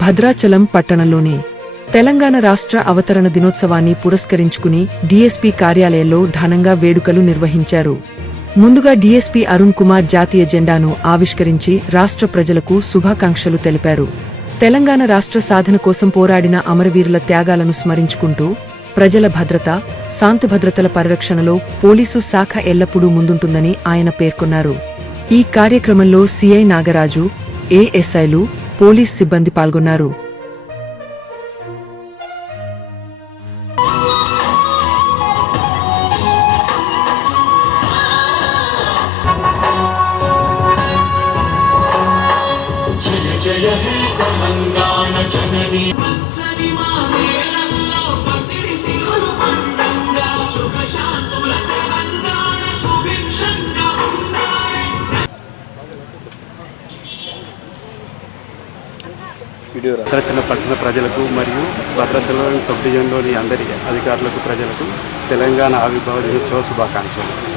భద్రాచలం పట్టణంలోని తెలంగాణ రాష్ట్ర అవతరణ దినోత్సవాన్ని పురస్కరించుకుని డీఎస్పీ కార్యాలయంలో ఘనంగా వేడుకలు నిర్వహించారు. ముందుగా డీఎస్పీ అరుణ్ కుమార్ జాతీయ జెండాను ఆవిష్కరించి రాష్ట్ర ప్రజలకు శుభాకాంక్షలు తెలిపారు. తెలంగాణ రాష్ట్ర సాధన కోసం పోరాడిన అమరవీరుల త్యాగాలను స్మరించుకుంటూ ప్రజల భద్రత, శాంతిభద్రతల పరిరక్షణలో పోలీసు శాఖ ఎల్లప్పుడూ ముందుంటుందని ఆయన పేర్కొన్నారు. ఈ కార్యక్రమంలో సీఐ నాగరాజు, ఏఎస్ఐలు, పోలీస్ సిబ్బంది పాల్గొన్నారు. జయ హే తెలంగాణ జనని పచ్చని మానేలల్లో పసిడి సిరులు పండంగా సుఖ శాంతుల తెలంగాణ సుభిక్షంగా ఉండాలి. భద్రాచలం పట్టణ ప్రజలకు మరియు భద్రాచలం సబ్ డివిజన్లోని అందరి అధికారులకు, ప్రజలకు తెలంగాణ ఆవిర్భావ దినోత్సవ శుభాకాంక్షలు.